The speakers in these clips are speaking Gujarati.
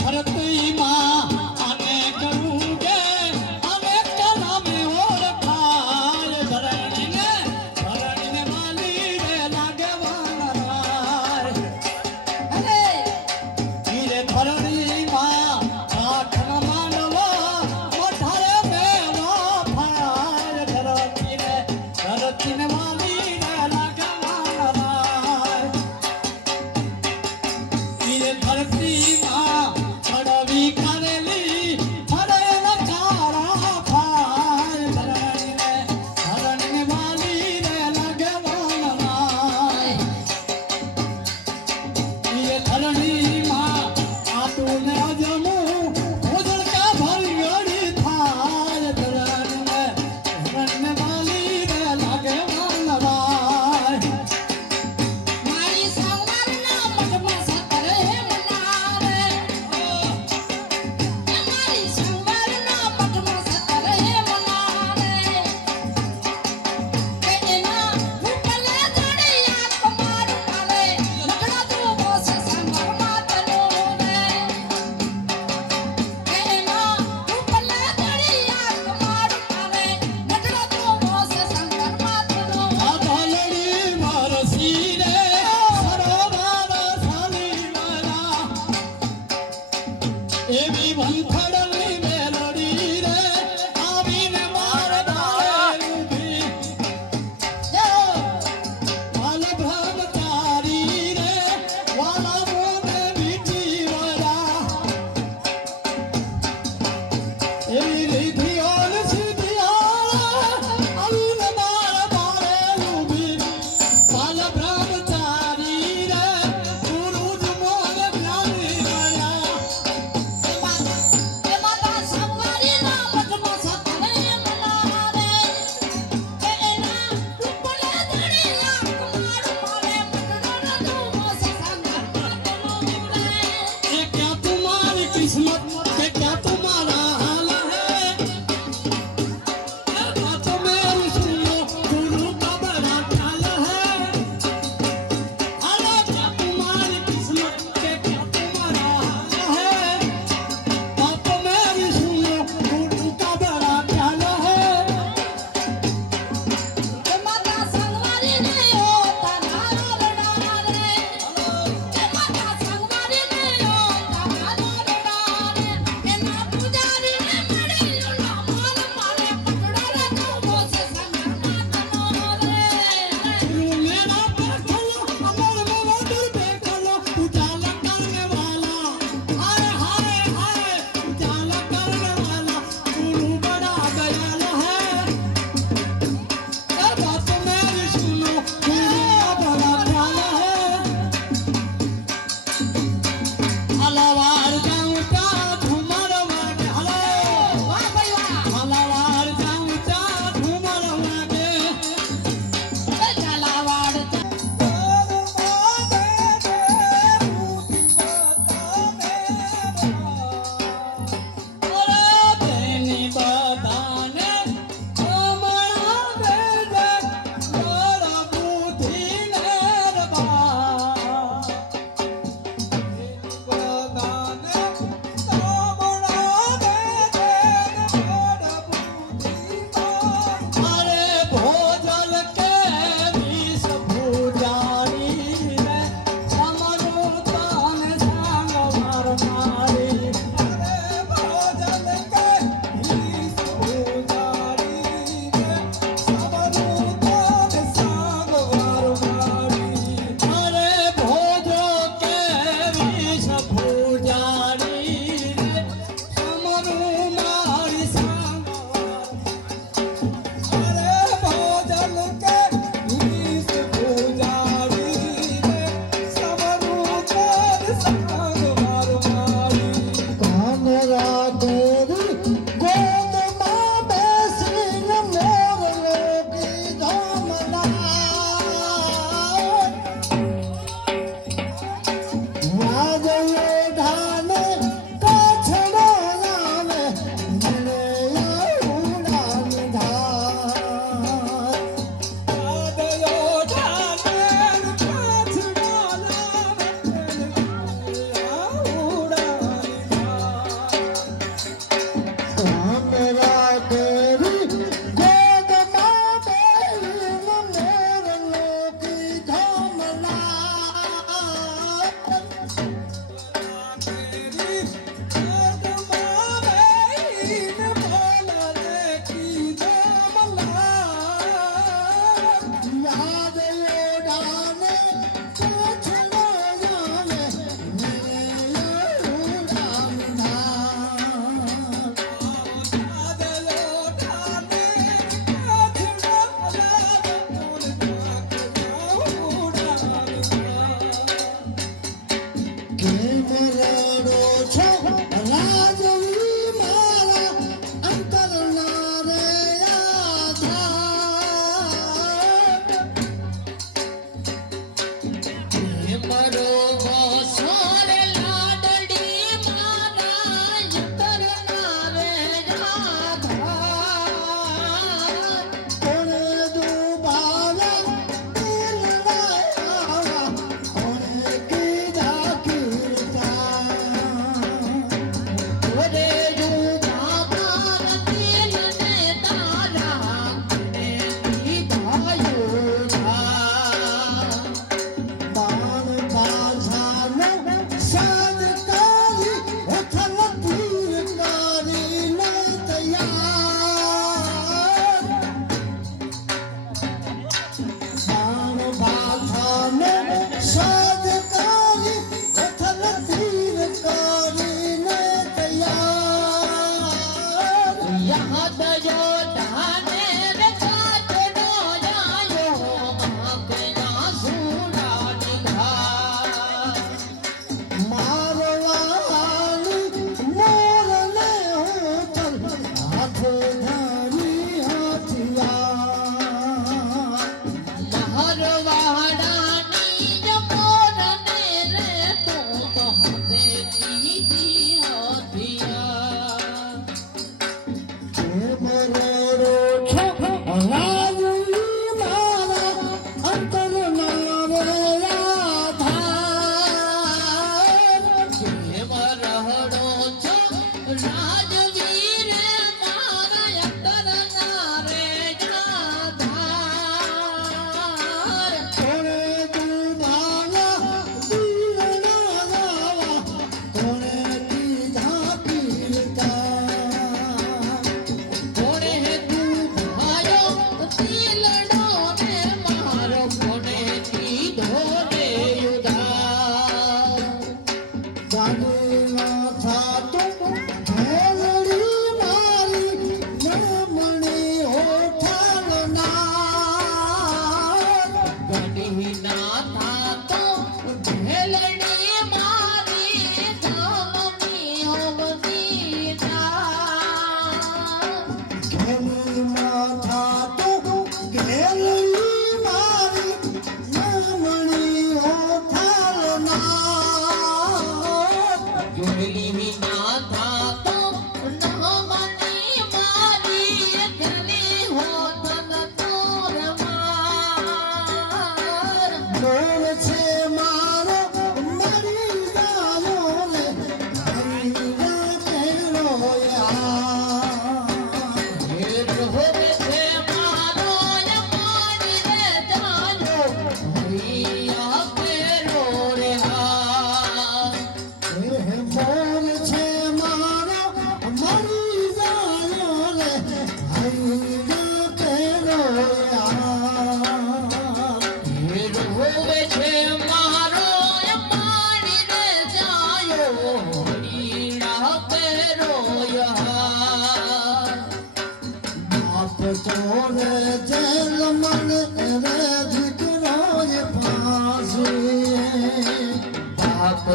ધરતી માં આને કરું કે આને કલામે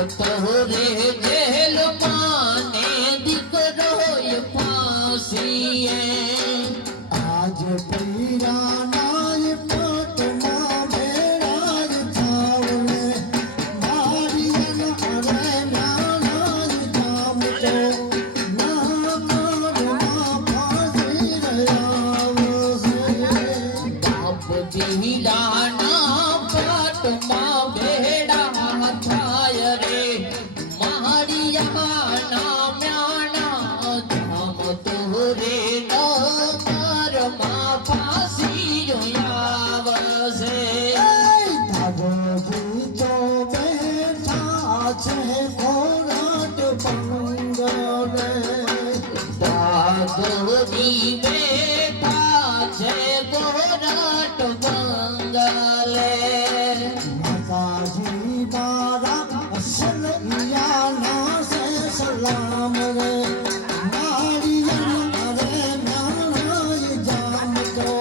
તોરે જેલ માને દીકરો ફાંસીએ આજ પીરાના પટમાં ભેળાજ થાવને મારિયન અરે નાના ગામ તો ના મારમાં ફાંસી રહ્યા છે બાપ જીલાના પટમાં ભેળા થાય રે મારિયા ના મ્યાણા ધામ તોરે નગરમાં ફાંસી આવશે દાદોજી તો બેઠા છે કોરાટ બંગલે દાદોજી બેઠા છે કોરાટ બંગલે માતાજી મારા અસલૈયાના સે સલામ રે મારિયન અરે નાના જામ તો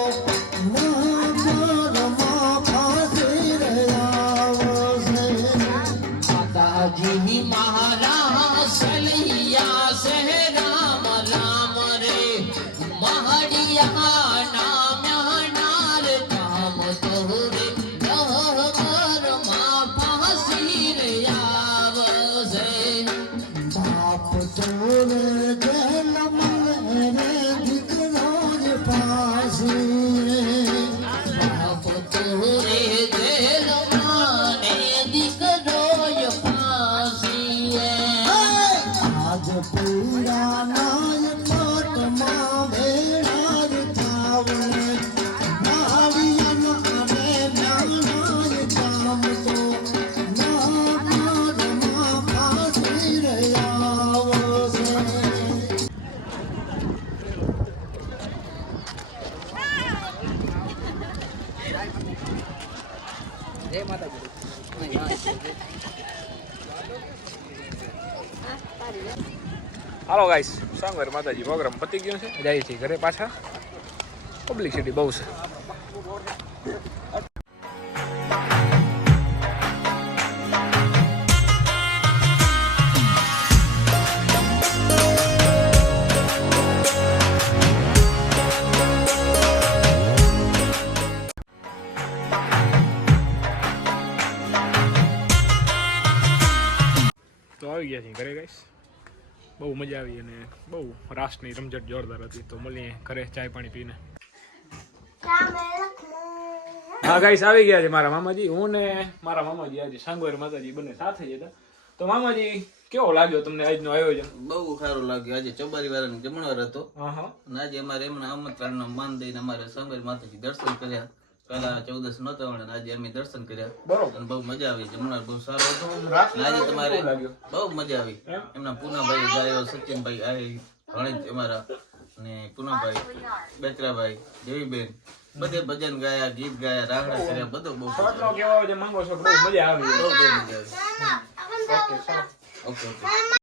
નગરમાં ફાંસી રહ્યા છે માતાજી મારા સલૈયા સે રામ રામ રે મહડિયા ના મ્યાનાર ધામ તોરે નગરમાં ફાંસી આવશે બાપ તોરે જેલ મને દીકરો જ ફાંસી બાપ તોરે જેલ માને દીકરો ફાંસીએ આજ પીરાના પટમાં ભેળાજ થાવને મારિયન અરે નાના ગામ તો નગરમાં ફાંસી રહ્યા છે હાલો ગાઈસ સાંગર માતાજી પ્રોગ્રામ પતી ગયો છે, જાય છે ઘરે પાછા. પબ્લિસિટી બહુ છે. તો આવી ગયા છીએ ઘરે ગાઈસ. બહુ મજા આવી અને બહુ રાસની રમઝટ જોરદાર હતી. તો મળીએ ઘરે ચાય પાણી પીને. હા ગાઈસ આવી ગયા છે મારા મામાજી. હું ને મારા મામાજી આજે સાંગોર માતાજી બંને સાથે જ હતા. તો મામાજી કેવો લાગ્યો તમને આજનો આયોજન? બહુ સારું લાગ્યું. આજે ચોબારી વાળાનો જમણવાર હતો હા હા અને આજે અમારે એમના આમંત્રણનો માન દઈને અમારે સાંગર માતાજી દર્શન કર્યા. પેલા 14 નહોતા અને આજે અમે દર્શન કર્યા બરોબર. અને બહુ મજા આવી. જમણવાર બહુ સારો હતો રાતનો અને આજે તમારે કેવો લાગ્યો? બહુ મજા આવી. એમના પૂનાભાઈ ગાયો, સચિનભાઈ આહી, રણેજ અમારા અને પૂનાભાઈ, બેચરાભાઈ, દેવીબેન બધે ભજન ગાયા, ગીત ગાયા, રાંગડા કર્યા, બધું બહુ રાતનો કેવો જે માંગો છો બહુ મજા આવી. બહુ મજા આવી. Okay okay.